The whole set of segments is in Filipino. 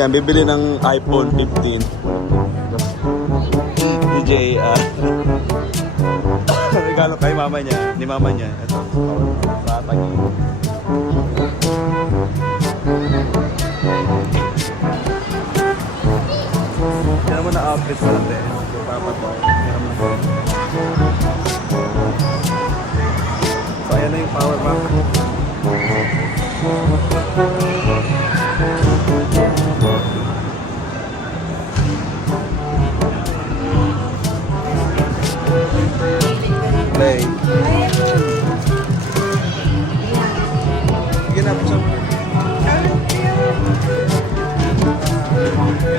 Yan, bibili ng iPhone 15. DJ, ah. regalo kay mama niya, ni mama niya. Ito, sa tagi. Yan naman na outfit natin. Papa ko. Yan naman. So, ayan na yung power bank.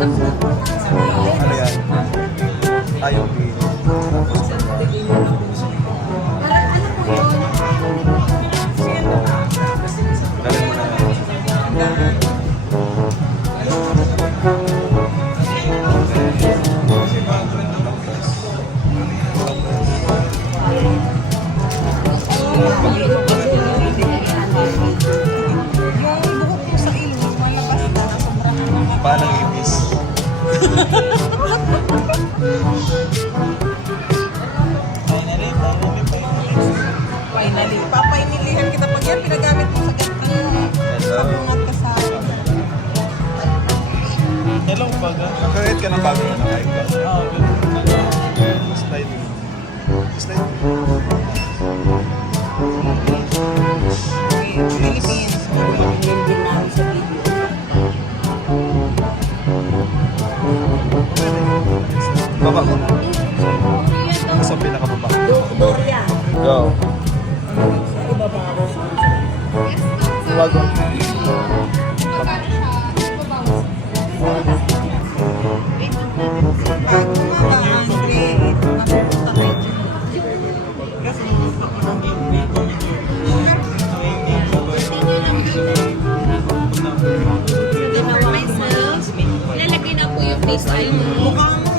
Ano yan? Ayaw din. Galing finally. Papainilihan kita pag yan, pinagamit mo sa ganito. Hello. Bungat ka sa Hello, baga. Nakahit ka ng bago na iPad. Oo. Slide. Slide. Go. Myself, lalagay na po yung face ID. mukha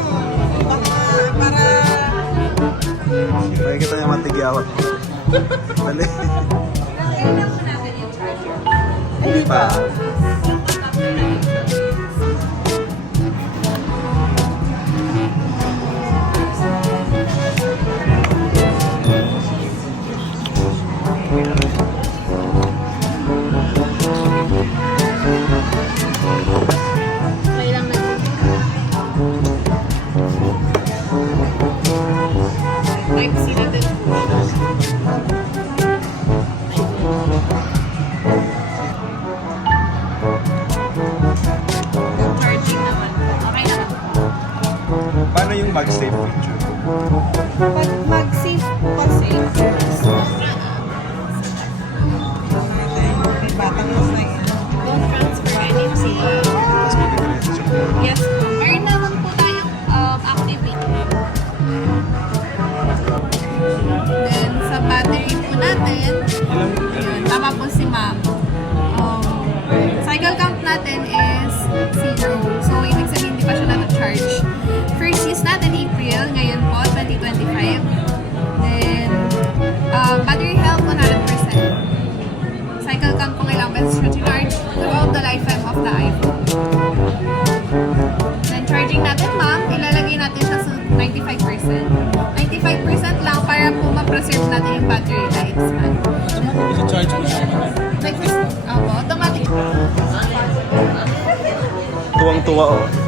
matigyawat. Dali. Hindi pa. Yung mag-save picture? pag mag-save kasi, may batang mas na yan. Don't transfer NFC. Tapos bibigyan sa. Yes. Meron naman po tayong um, activate. Then, sa battery po natin, yun, tama po si ma'am. Um, cycle count natin is 25. Then, um, uh, battery health, 100%. Cycle count kung ilang beses siya charge throughout the lifetime of the iPhone. Then, charging natin, ma'am, ilalagay natin sa 95%. 95% lang para po ma-preserve natin yung battery lifespan. Automatic so, charge mo siya. Like, opo, automatic. Tuwang-tuwa, oh.